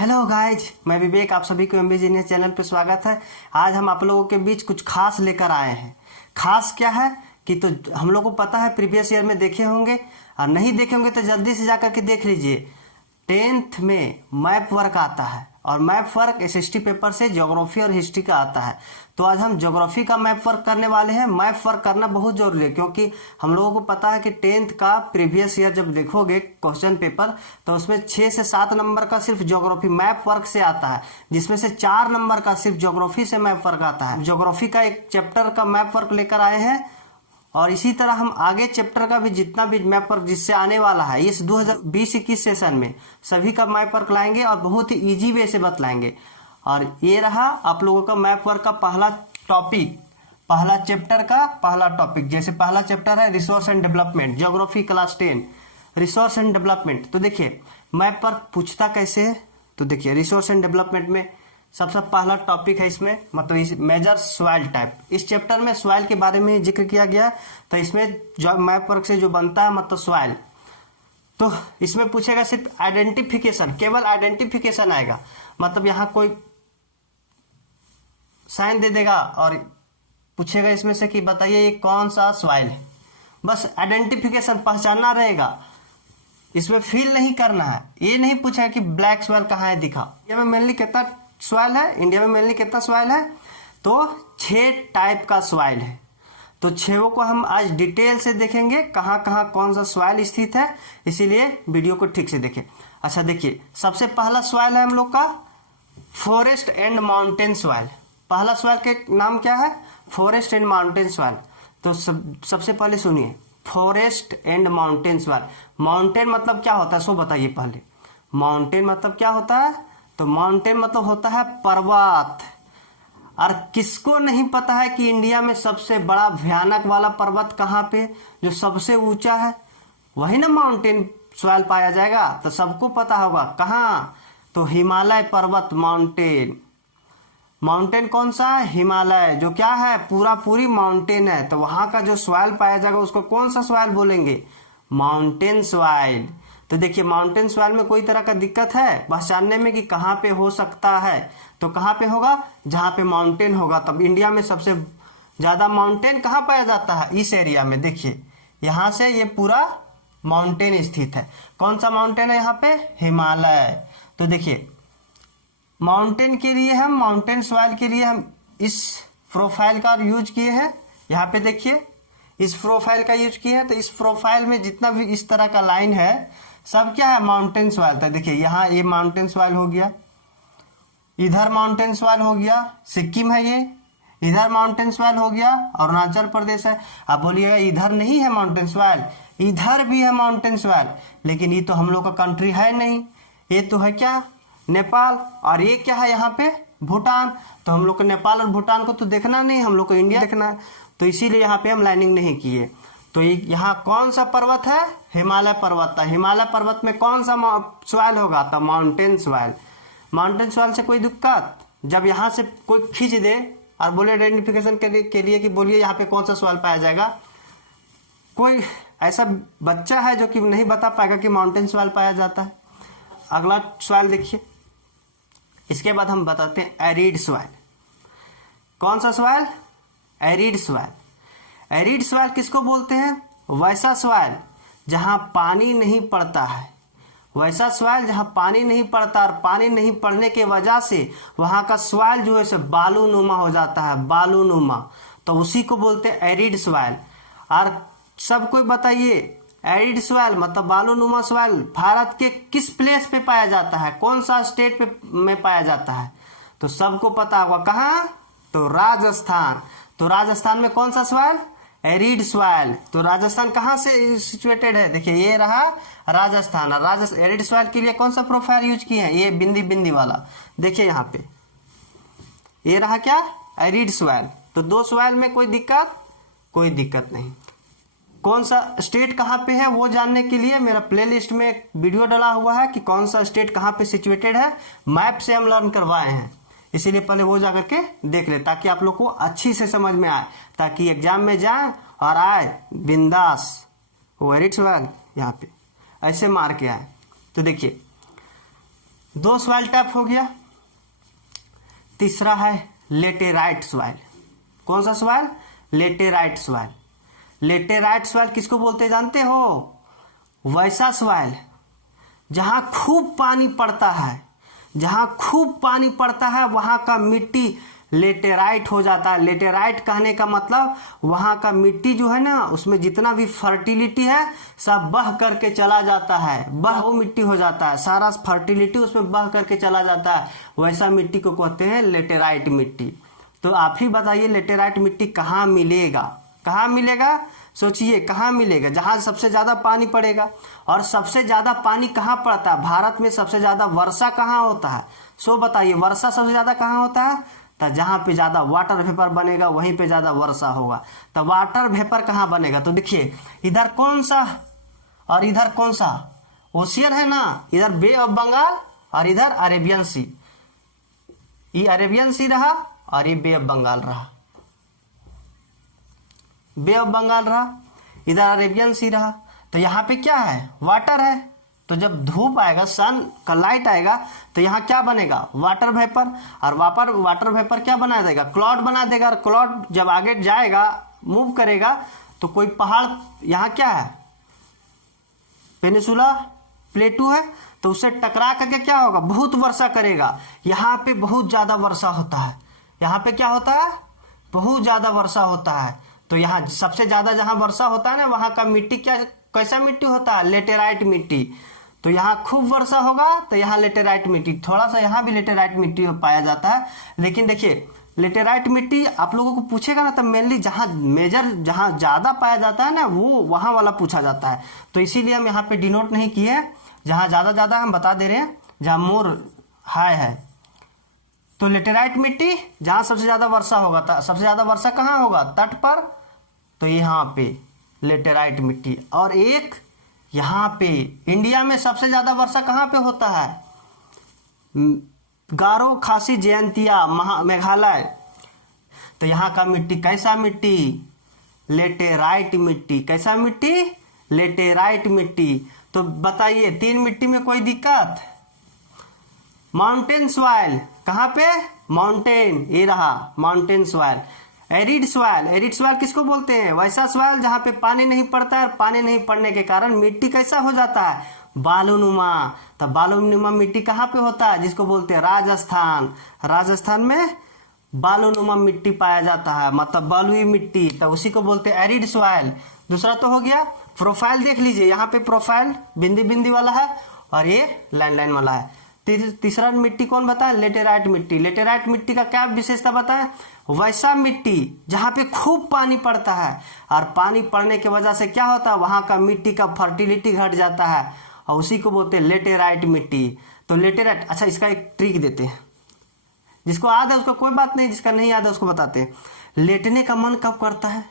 Hello guys, मैं विवेक, आप सभी को एमबीजी न्यूज़ चैनल पर स्वागत है। आज हम आप लोगों के बीच कुछ खास लेकर आए हैं। खास क्या है कि तो हम लोगों को पता है, प्रीवियस ईयर में देखे होंगे, और नहीं देखे होंगे तो जल्दी से जाकर के देख लीजिए। 10th में मैप वर्क आता है और मैप वर्क एसएसटी पेपर से ज्योग्राफी और हिस्ट्री का आता है। तो आज हम ज्योग्राफी का मैप वर्क करने वाले हैं। मैप वर्क करना बहुत जरूरी है क्योंकि हम लोगों को पता है कि 10th का प्रीवियस ईयर जब देखोगे क्वेश्चन पेपर तो उसमें 6 से 7 नंबर का सिर्फ ज्योग्राफी मैप वर्क से आता है, जिसमें से 4 नंबर का सिर्फ ज्योग्राफी से मैप वर्क आता है। ज्योग्राफी का एक चैप्टर का मैप वर्क लेकर आए हैं और इसी तरह हम आगे चैप्टर का भी जितना भी मैप वर्क जिससे आने वाला है इस 2020-21 सेशन में सभी का मैप वर्क लाएंगे और बहुत ही इजी वे से बतलाएंगे। और ये रहा आप लोगों का मैप वर्क का पहला टॉपिक, पहला चैप्टर का पहला टॉपिक। जैसे पहला चैप्टर है resource and development, geography class 10, resource and development. तो देखिए मैप वर्क पूछता कैसे है, तो देखिए रिसोर्स एंड डेवलपमेंट में सबसे पहला टॉपिक है इसमें, मतलब इस मेजर सॉइल टाइप। इस चैप्टर में सॉइल के बारे में जिक्र किया गया है। तो इसमें जो मैप वर्क से जो बनता है मतलब सॉइल, तो इसमें पूछेगा सिर्फ आइडेंटिफिकेशन, केवल आइडेंटिफिकेशन आएगा। मतलब यहाँ कोई साइन दे देगा और पूछेगा इसमें से कि बताइए ये कौन सा सॉइल है। बस आइडेंटिफिकेशन, पहचानना रहेगा, इसमें फील नहीं करना है। ये नहीं पूछेगा कि ब्लैक सॉइल कहाँ है दिखा। इंडिया में मेनली कितना सॉइल है, इंडिया में मेनली कितना सॉइल है, तो 6 टाइप का सॉइल है। तो 6 को हम आज डिटेल से देखेंगे कहाँ कहाँ कौन सा सॉइल स्थित है, इसीलिए वीडियो को ठीक से देखें। अच्छा देखिए, सबसे पहला सॉइल है हम लोग का फॉरेस्ट एंड माउंटेन सॉइल। पहला सॉइल के नाम क्या है, फॉरेस्ट एंड माउंटेन सॉइल। तो सबसे पहले सुनिए, forest and mountain soil. Mountain मतलब क्या होता है सो बताइए पहले। माउंटेन मतलब क्या होता है, तो माउंटेन मतलब होता है पर्वत। और किसको नहीं पता है कि इंडिया में सबसे बड़ा भयानक वाला पर्वत कहाँ पे, जो सबसे ऊंचा है, वही ना माउंटेन सॉइल पाया जाएगा। तो सबको पता होगा कहाँ, तो हिमालय पर्वत माउंटेन। माउंटेन कौन सा है, हिमालय, जो क्या है पूरी माउंटेन है। तो वहां का जो सॉइल पाया जाएगा उसको कौन सा सॉइल बोलेंगे, माउंटेन सॉइल। तो देखिए माउंटेन सॉइल में कोई तरह का दिक्कत है पहचानने में कि कहाँ पे हो सकता है, तो कहाँ पे होगा, जहाँ पे माउंटेन होगा। तब इंडिया में सबसे ज्यादा माउंटेन कहाँ पाया जाता है, इस एरिया में। देखिए यहाँ से ये पूरा माउंटेन स्थित है। कौन सा माउंटेन है यहाँ पे, हिमालय। तो देखिए माउंटेन के लिए हम, माउंटेन सॉइल के लिए हम इस प्रोफाइल का यूज किए हैं। यहाँ पे देखिए इस प्रोफाइल का यूज किए हैं। तो इस प्रोफाइल में जितना भी इस तरह का लाइन है सब क्या है, माउंटेन सॉइल था। देखिए यहाँ ये माउंटेन सॉइल हो गया, इधर माउंटेन सॉइल हो गया, सिक्किम है ये, इधर माउंटेन सॉइल हो गया, अरुणाचल प्रदेश है। आप बोलिएगा इधर नहीं है माउंटेन सॉइल, इधर भी है माउंटेन सॉइल, लेकिन ये तो हम लोग का कंट्री है नहीं, ये तो है क्या, नेपाल। और ये क्या है यहाँ पे, भूटान। तो हम लोग को नेपाल और भूटान को तो देखना नहीं, हम लोग को इंडिया देखना है। तो इसीलिए यहाँ पे हम लाइनिंग नहीं किए। तो यहाँ कौन सा पर्वत है, हिमालय पर्वत है। हिमालय पर्वत में कौन सा सॉइल होगा, तो माउंटेन सॉइल। माउंटेन सॉइल से कोई दिक्कत, जब यहाँ से कोई खींच दे और बोले आइडेंटिफिकेशन के लिए कि बोलिए यहाँ पे कौन सा सॉइल पाया जाएगा, कोई ऐसा बच्चा है जो कि नहीं बता पाएगा कि माउंटेन सॉइल पाया जाता है। अगला सॉइल देखिए, इसके बाद हम बताते हैं एरिड सॉइल। कौन सा soil, arid soil. Arid soil किसको बोलते हैं, वैसा सॉइल जहां पानी नहीं पड़ता है। वैसा सॉइल जहां पानी नहीं पड़ता, और पानी नहीं पड़ने के वजह से वहां का सॉइल जो है बालूनुमा हो जाता है, बालूनुमा। तो उसी को बोलते हैं एरिड सॉइल। और सब कोई बताइए, एरिड सॉइल मतलब बालूनुमा सॉइल भारत के किस प्लेस पे पाया जाता है, कौन सा स्टेट पे में पाया जाता है, तो सबको पता होगा कहाँ, तो राजस्थान। तो राजस्थान में कौन सा सॉइल, एरिड सॉइल। तो राजस्थान कहाँ से सिचुएटेड है, देखिए ये रहा राजस्थान। राजस्थान एरिड सॉइल के लिए कौन सा प्रोफाइल यूज किए हैं, ये बिंदी बिंदी वाला, देखिए यहाँ पे ये रहा क्या, एरिड सॉइल। तो 2 सॉइल में कोई दिक्कत नहीं। कौन सा स्टेट कहाँ पे है वो जानने के लिए मेरा प्लेलिस्ट में एक वीडियो डाला हुआ है कि कौन सा स्टेट कहाँ पे सिचुएटेड है, मैप से हम लर्न करवाए हैं। इसीलिए पहले वो जाकर के देख ले, ताकि आप लोग को अच्छी से समझ में आए, ताकि एग्जाम में जाए और आए बिंदास, वो एरिड सॉइल यहाँ पे ऐसे मार के आए। तो देखिए दो सॉइल टाइप हो गया। तीसरा है लेटेराइट सॉइल। कौन सा soil? Laterite soil. Laterite soil किसको बोलते जानते हो? वैसा सॉइल जहां खूब पानी पड़ता है, जहां खूब पानी पड़ता है वहां का मिट्टी लेटेराइट हो जाता है। लेटेराइट कहने का मतलब वहां का मिट्टी जो है ना, उसमें जितना भी फर्टिलिटी है सब बह करके चला जाता है, बह वो मिट्टी हो जाता है, सारा फर्टिलिटी उसमें बह करके चला जाता है। वैसा मिट्टी को कहते हैं लेटेराइट मिट्टी। तो आप ही बताइए लेटेराइट मिट्टी कहाँ मिलेगा? कहाँ मिलेगा? सोचिए कहाँ मिलेगा? जहां सबसे ज्यादा पानी पड़ेगा। और सबसे ज्यादा पानी कहाँ पड़ता है? भारत में सबसे ज्यादा वर्षा कहाँ होता है? सो बताइए वर्षा सबसे ज्यादा कहाँ होता है? तो जहां पे ज्यादा वाटर वेपर बनेगा वहीं पे ज्यादा वर्षा होगा। तो वाटर वेपर कहाँ बनेगा? तो देखिए इधर कौन सा और इधर कौन सा? ओशियन है ना, इधर बे ऑफ बंगाल और इधर अरेबियन सी। ये अरेबियन सी रहा और ये बे ऑफ बंगाल रहा, बे ऑफ बंगाल रहा, इधर अरेबियन सी रहा। तो यहाँ पे क्या है? वाटर है। तो जब धूप आएगा, सन का लाइट आएगा, तो यहाँ क्या बनेगा? Water vapour. और वाटर वेपर क्या बना देगा? क्लाउड बना देगा। और क्लाउड जब आगे जाएगा, मूव करेगा, तो कोई पहाड़, यहाँ क्या है? पेनिसुला प्लेटू है, तो उससे टकरा करके क्या होगा? बहुत वर्षा करेगा। यहाँ पे बहुत ज्यादा वर्षा होता है। यहाँ पे क्या होता है? बहुत ज्यादा वर्षा होता है। तो यहाँ सबसे ज्यादा जहां वर्षा होता है ना, वहां का मिट्टी क्या, कैसा मिट्टी होता है? लेटेराइट मिट्टी। तो यहाँ खूब वर्षा होगा तो यहाँ लेटेराइट मिट्टी, थोड़ा सा यहाँ भी लेटेराइट मिट्टी पाया जाता है। लेकिन देखिए लेटेराइट मिट्टी आप लोगों को पूछेगा ना, तो मेनली जहाँ मेजर, जहाँ ज्यादा पाया जाता है ना, वो वहां वाला पूछा जाता है। तो इसीलिए हम यहाँ पे डिनोट नहीं किए। जहाँ ज्यादा हम बता दे रहे हैं, जहाँ मोर हाई है। तो लेटेराइट मिट्टी जहां सबसे ज्यादा वर्षा होगा, सबसे ज्यादा वर्षा कहाँ होगा? तट पर। तो यहाँ पे लेटेराइट मिट्टी। और एक यहाँ पे इंडिया में सबसे ज्यादा वर्षा कहाँ पे होता है? गारो, खासी, जयंतिया, मेघालय। तो यहाँ का मिट्टी कैसा मिट्टी? लेटेराइट मिट्टी। कैसा मिट्टी? लेटेराइट मिट्टी। तो बताइए तीन मिट्टी में कोई दिक्कत? माउंटेन सॉइल कहाँ पे? माउंटेन, ये रहा mountain soil. Arid soil, arid soil किसको बोलते हैं? वैसा सॉइल जहाँ पे पानी नहीं पड़ता है, और पानी नहीं पड़ने के कारण मिट्टी कैसा हो जाता है? बालूनुमा। तो बालूनुमा मिट्टी कहाँ पे होता है? जिसको बोलते हैं राजस्थान। राजस्थान में बालूनुमा मिट्टी पाया जाता है, मतलब बलुई मिट्टी, तो उसी को बोलते हैं एरिड सॉइल। दूसरा तो हो गया। प्रोफाइल देख लीजिए, यहाँ पे प्रोफाइल बिंदी बिंदी वाला है और ये लाइन लाइन वाला है। तीसरा मिट्टी कौन बताए? लेटेराइट मिट्टी। लेटेराइट मिट्टी का क्या विशेषता बताएं? वैसा मिट्टी जहां पे खूब पानी पड़ता है, और पानी पड़ने की वजह से क्या होता है? वहां का मिट्टी का फर्टिलिटी घट जाता है, और उसी को बोलते हैं लेटेराइट मिट्टी। तो लेटेराइट, अच्छा इसका एक ट्रिक देते हैं, जिसको याद है उसको कोई बात नहीं, जिसका नहीं याद है उसको बताते हैं। लेटने का मन कब करता है?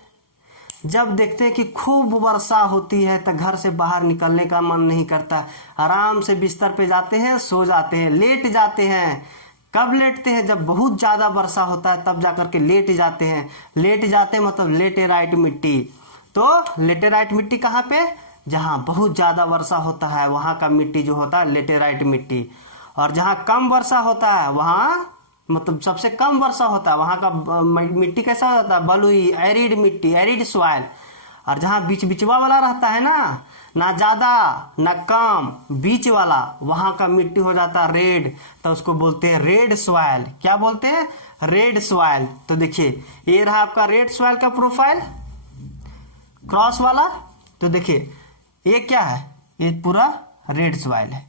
जब देखते हैं कि खूब वर्षा होती है, तो घर से बाहर निकलने का मन नहीं करता, आराम से बिस्तर पे जाते हैं, सो जाते हैं, लेट जाते हैं। कब लेटते हैं? जब बहुत ज्यादा वर्षा होता है, तब जाकर के लेट जाते हैं। लेट जाते मतलब लेटेराइट मिट्टी। तो लेटेराइट मिट्टी कहाँ पे? जहां बहुत ज्यादा वर्षा होता है वहां का मिट्टी जो होता है लेटेराइट मिट्टी। और जहां कम वर्षा होता है, वहां मतलब सबसे कम वर्षा होता है, वहां का मिट्टी कैसा होता है? बलुई, एरिड मिट्टी, एरिड सॉइल। और जहां बीच बिचवा वाला रहता है ना ज्यादा ना कम, बीच वाला, वहां का मिट्टी हो जाता है रेड, तो उसको बोलते हैं रेड सॉइल। क्या बोलते हैं? Red soil. तो देखिए ये रहा आपका रेड सॉइल का प्रोफाइल, क्रॉस वाला। तो देखिए ये क्या है? ये पूरा रेड सॉइल है।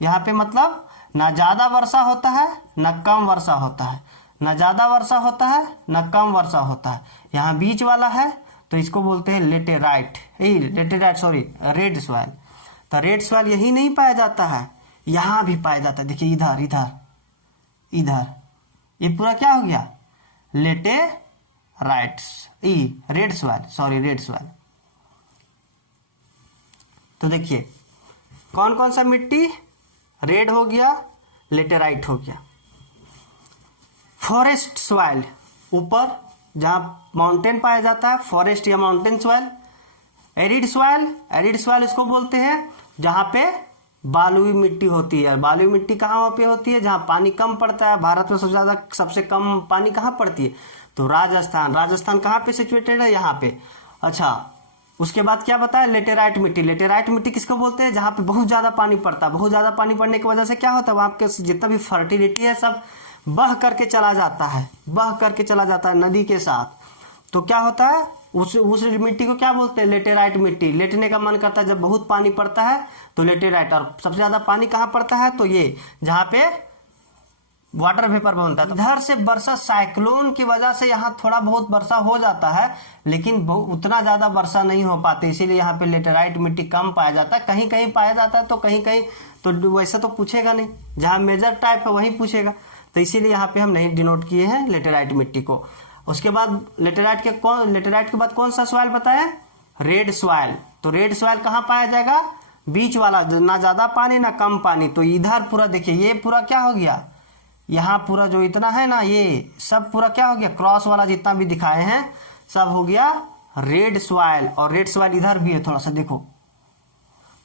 यहाँ पे मतलब ना ज्यादा वर्षा होता है ना कम वर्षा होता है, ना ज्यादा वर्षा होता है ना कम वर्षा होता है, यहाँ बीच वाला है, तो इसको बोलते हैं लेटेराइट, सॉरी रेड सॉइल। तो रेड सॉइल यही नहीं पाया जाता है, यहाँ भी पाया जाता है। देखिए इधर इधर इधर, ये पूरा क्या हो गया? Laterite, red soil, sorry red soil. तो देखिए कौन कौन सा मिट्टी? रेड हो गया, लेटेराइट हो गया। फॉरेस्ट सॉइल, ऊपर जहां माउंटेन पाया जाता है, फॉरेस्ट या mountain soil. Arid soil, arid soil इसको बोलते हैं जहां पे बालुई मिट्टी होती है। बालुई मिट्टी कहाँ पे होती है? जहाँ पानी कम पड़ता है। भारत में सबसे ज्यादा सबसे कम पानी कहाँ पड़ती है? तो राजस्थान। राजस्थान कहाँ पे सिचुएटेड है? यहाँ पे। अच्छा, उसके बाद क्या बताया? लेटेराइट मिट्टी। लेटेराइट मिट्टी किसको बोलते हैं? जहाँ पे बहुत ज्यादा पानी पड़ता है। बहुत ज्यादा पानी पड़ने की वजह से क्या होता है? वहाँ के जितना भी फर्टिलिटी है सब बह करके चला जाता है, बह करके चला जाता है नदी के साथ। तो क्या होता है? उस मिट्टी को क्या बोलते हैं? लेटेराइट मिट्टी। लेटने का मन करता है जब बहुत पानी पड़ता है तो लेटेराइट। और सबसे ज्यादा पानी कहाँ पड़ता है? तो ये जहाँ पे वाटर वेपर बनता है। इधर से वर्षा साइक्लोन की वजह से यहाँ थोड़ा बहुत वर्षा हो जाता है, लेकिन उतना ज्यादा वर्षा नहीं हो पाती, इसीलिए यहाँ पे लेटेराइट मिट्टी कम पाया जाता है। कहीं कहीं पाया जाता है तो कहीं कहीं तो वैसा तो पूछेगा नहीं, जहाँ मेजर टाइप है वही पूछेगा, तो इसीलिए यहाँ पे हम नहीं डिनोट किए हैं लेटेराइट मिट्टी को। उसके बाद लेटेराइट के बाद कौन सा सॉइल बताया? Red soil. तो रेड सॉइल कहाँ पाया जाएगा? बीच वाला, ना ज्यादा पानी ना कम पानी। तो इधर पूरा देखिए, ये पूरा क्या हो गया? यहाँ पूरा जो इतना है ना, ये सब पूरा क्या हो गया? क्रॉस वाला जितना भी दिखाए हैं सब हो गया रेड सॉइल। और रेड सॉइल इधर भी है, थोड़ा सा देखो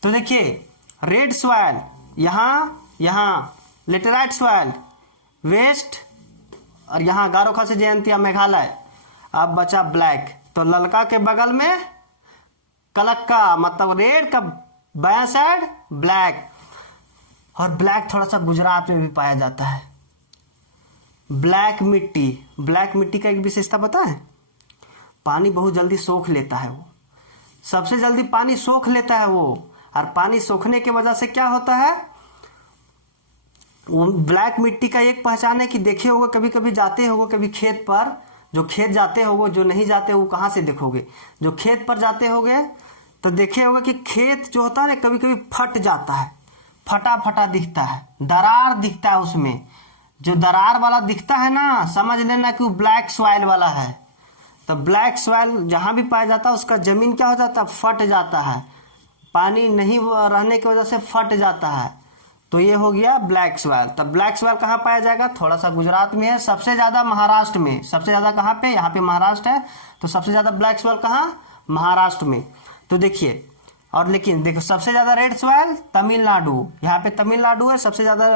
तो देखिए रेड सॉइल यहाँ लेटेराइट सॉइल वेस्ट, और यहाँ गारो खासी जयंतिया मेघालय। अब बचा ब्लैक, तो ललका के बगल में कलक्का, मतलब रेड का बायां साइड ब्लैक। और ब्लैक थोड़ा सा गुजरात में भी पाया जाता है। ब्लैक मिट्टी का एक विशेषता पता है? पानी बहुत जल्दी सोख लेता है वो, सबसे जल्दी पानी सोख लेता है वो। और पानी सोखने की वजह से क्या होता है? ब्लैक मिट्टी का एक पहचान है कि देखे होगा, कभी कभी जाते होगे कभी खेत पर, जो खेत जाते होगे, जो नहीं जाते वो कहाँ से देखोगे? जो खेत पर जाते होगे तो देखे होगा कि खेत जो होता है ना कभी कभी फट जाता है, फटा फटा दिखता है, दरार दिखता है उसमें। जो दरार वाला दिखता है ना, समझ लेना कि वो ब्लैक सॉइल वाला है। तो ब्लैक सॉइल जहां भी पाया जाता है उसका जमीन क्या हो जाता है? फट जाता है, पानी नहीं रहने की वजह से फट जाता है। तो ये हो गया ब्लैक सॉइल। तब ब्लैक सॉइल कहाँ पाया जाएगा? थोड़ा सा गुजरात में है, सबसे ज्यादा महाराष्ट्र में। सबसे ज्यादा कहाँ पे? यहाँ पे महाराष्ट्र है, तो सबसे ज्यादा ब्लैक सॉइल कहाँ? महाराष्ट्र में। तो देखिए, और लेकिन देखो सबसे ज्यादा रेड सॉइल तमिलनाडु, यहाँ पे तमिलनाडु है, सबसे ज्यादा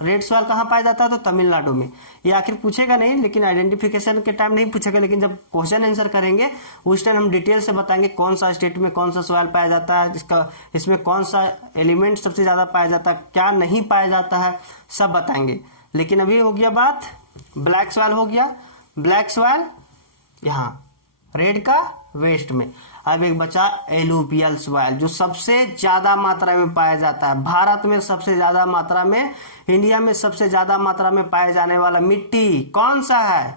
रेड सॉइल कहाँ पाया जाता है? तो तमिलनाडु में। ये आखिर पूछेगा नहीं, लेकिन आइडेंटिफिकेशन के टाइम नहीं पूछेगा, लेकिन जब क्वेश्चन आंसर करेंगे उस टाइम हम डिटेल से बताएंगे कौन सा स्टेट में कौन सा सॉइल पाया जाता है, इसमें कौन सा एलिमेंट सबसे ज्यादा पाया जाता है, क्या नहीं पाया जाता है, सब बताएंगे। लेकिन अभी हो गया बात, ब्लैक सॉइल हो गया। ब्लैक सॉइल यहाँ, रेड का वेस्ट में। अब एक बचा एलुवियल सॉइल, जो सबसे ज्यादा मात्रा में पाया जाता है भारत में, सबसे ज्यादा मात्रा में, इंडिया में सबसे ज्यादा मात्रा में पाए जाने वाला मिट्टी कौन सा है?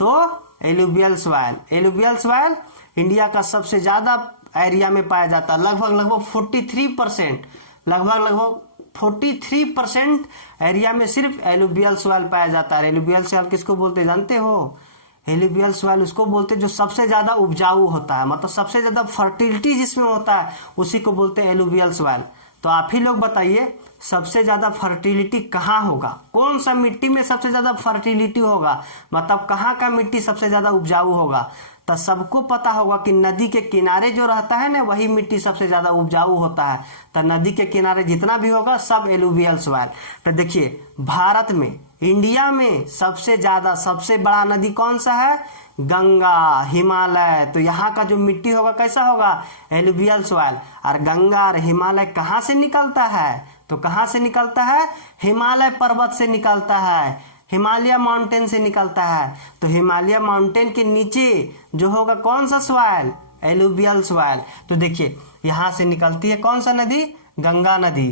तो alluvial soil. Alluvial soil India का सबसे ज्यादा एरिया में पाया जाता है, लगभग 43%, लगभग 43% एरिया में सिर्फ एलुवियल सॉइल पाया जाता है। एलुवियल सॉइल किसको बोलते हैं जानते हो? एलुवियल सॉइल उसको बोलते हैं जो सबसे ज्यादा उपजाऊ होता है, मतलब सबसे ज्यादा फर्टिलिटी जिसमें होता है उसी को बोलते हैं एलुवियल सॉइल। तो आप ही लोग बताइए सबसे ज्यादा फर्टिलिटी कहाँ होगा? कौन सा मिट्टी में सबसे ज्यादा फर्टिलिटी होगा, मतलब कहाँ का मिट्टी सबसे ज्यादा उपजाऊ होगा? तो सबको पता होगा कि नदी के किनारे जो रहता है ना वही मिट्टी सबसे ज्यादा उपजाऊ होता है। तो नदी के किनारे जितना भी होगा सब एलुवियल सॉइल। तो देखिए भारत में, इंडिया में सबसे ज्यादा, सबसे बड़ा नदी कौन सा है? गंगा, हिमालय। तो यहाँ का जो मिट्टी होगा कैसा होगा? Alluvial soil. और गंगा और हिमालय कहाँ से निकलता है? तो कहाँ से निकलता है? हिमालय पर्वत से निकलता है, हिमालय माउंटेन से निकलता है। तो हिमालय माउंटेन के नीचे जो होगा कौन सा सॉइल? Alluvial soil. तो देखिए यहाँ से निकलती है कौन सा नदी? गंगा नदी।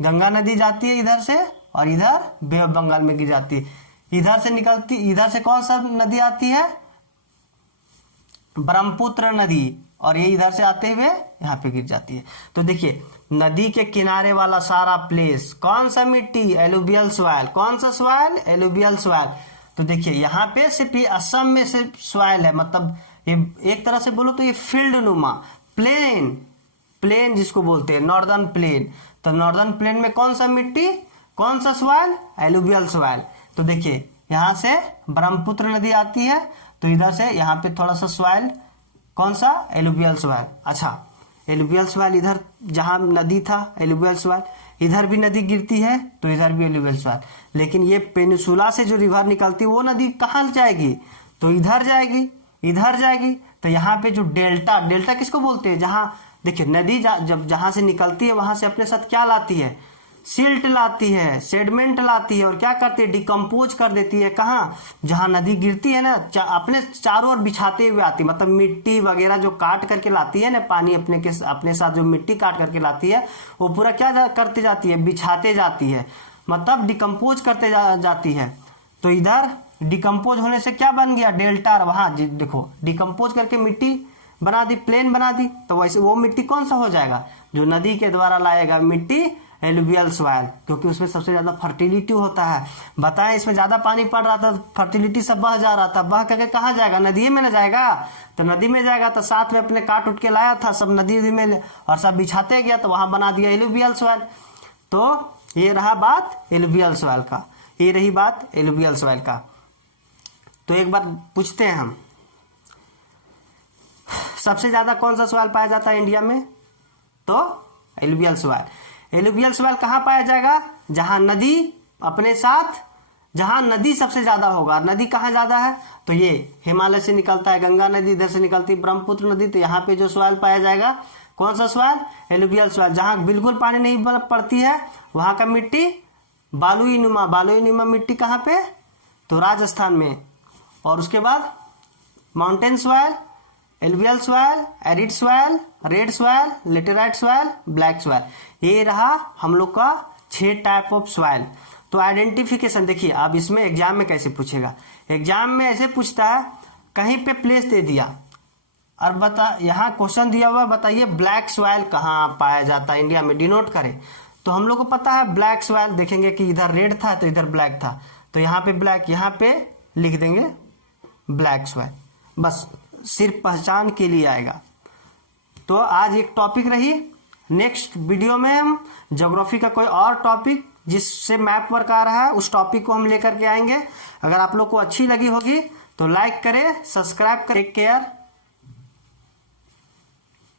गंगा नदी जाती है इधर से और इधर बे ऑफ बंगाल में गिर जाती है। इधर से निकलती, इधर से कौन सा नदी आती है? ब्रह्मपुत्र नदी, और ये इधर से आते हुए यहाँ पे गिर जाती है। तो देखिए नदी के किनारे वाला सारा प्लेस कौन सा मिट्टी? Alluvial soil. कौन सा सॉइल? Alluvial soil. तो देखिए यहाँ पे सिर्फ ये असम में सिर्फ सॉइल है, मतलब ये एक तरह से बोलो तो ये फील्ड नुमा, प्लेन जिसको बोलते हैं, नॉर्दर्न प्लेन। तो नॉर्दर्न प्लेन में कौन सा मिट्टी, कौन सा सॉइल? Alluvial soil. तो देखिए यहाँ से ब्रह्मपुत्र नदी आती है, तो इधर से यहाँ पे थोड़ा सा सॉइल कौन सा? Alluvial soil. अच्छा, एलुवियल सॉइल इधर जहां नदी था एलुवियल सॉइल, इधर भी नदी गिरती है तो इधर भी एलुवियल सॉइल। लेकिन ये पेनिसुला से जो रिवर निकलती है वो नदी कहाँ जाएगी, तो इधर जाएगी, इधर जाएगी। तो यहाँ पे जो डेल्टा, डेल्टा किसको बोलते हैं, जहाँ देखिए नदी जब जहाँ से निकलती है वहां से अपने साथ क्या लाती है, सिल्ट लाती है, सेडमेंट लाती है, और क्या करती है, डिकम्पोज कर देती है। कहाँ, जहाँ नदी गिरती है ना, अपने चारों ओर बिछाते हुए आती है, मतलब मिट्टी वगैरह जो काट करके लाती है ना, पानी अपने साथ जो मिट्टी काट करके लाती है वो पूरा क्या करते जाती है, बिछाते जाती है, मतलब डिकम्पोज करते जाती है। तो इधर डिकम्पोज होने से क्या बन गया, डेल्टा। वहां देखो डिकम्पोज करके मिट्टी बना दी, प्लेन बना दी, तो वैसे वो मिट्टी कौन सा हो जाएगा, जो नदी के द्वारा लाएगा मिट्टी, एलुवियल सॉइल, क्योंकि उसमें सबसे ज्यादा फर्टिलिटी होता है। बताएं इसमें ज्यादा पानी पड़ रहा था, फर्टिलिटी सब बह जा रहा था, बह करके कहाँ जाएगा, नदी में न जाएगा। तो नदी में जाएगा तो साथ में अपने काट उठ के लाया था सब नदी में, और सब बिछाते गया तो वहां बना दिया एलुवियल सॉइल। तो ये रहा बात एलुवियल सॉइल का, ये रही बात एलुवियल सॉइल का। तो एक बार पूछते हैं हम, सबसे ज्यादा कौन सा सॉइल पाया जाता है इंडिया में, तो एलुवियल सॉइल। एलुवियल सॉइल कहाँ पाया जाएगा, जहां नदी अपने साथ, जहां नदी सबसे ज्यादा होगा। नदी कहाँ ज्यादा है, तो ये हिमालय से निकलता है, गंगा नदी इधर से निकलती है, ब्रह्मपुत्र नदी, तो यहाँ पे जो सॉइल पाया जाएगा कौन सा सॉइल, एलुवियल सॉइल। जहां बिल्कुल पानी नहीं पड़ती है वहां का मिट्टी बालुई नुमा मिट्टी कहाँ पे, तो राजस्थान में। और उसके बाद mountain soil, alluvial soil, arid soil, red soil, laterite soil, black soil. ये रहा हम लोग का 6 टाइप ऑफ सॉइल। तो आइडेंटिफिकेशन देखिए, अब इसमें एग्जाम में कैसे पूछेगा, एग्जाम में ऐसे पूछता है, कहीं पे प्लेस दे दिया और बता, यहाँ क्वेश्चन दिया हुआ, बताइए ब्लैक सॉइल कहाँ पाया जाता है इंडिया में, डिनोट करें। तो हम लोग को पता है ब्लैक सॉइल, देखेंगे कि इधर रेड था तो इधर ब्लैक था, तो यहाँ पे ब्लैक, यहाँ पे लिख देंगे ब्लैक सॉइल, बस सिर्फ पहचान के लिए आएगा। तो आज एक टॉपिक रही, नेक्स्ट वीडियो में हम ज्योग्राफी का कोई और टॉपिक जिससे मैप वर्क आ रहा है उस टॉपिक को हम लेकर के आएंगे। अगर आप लोग को अच्छी लगी होगी तो लाइक करें, सब्सक्राइब करें। Take care.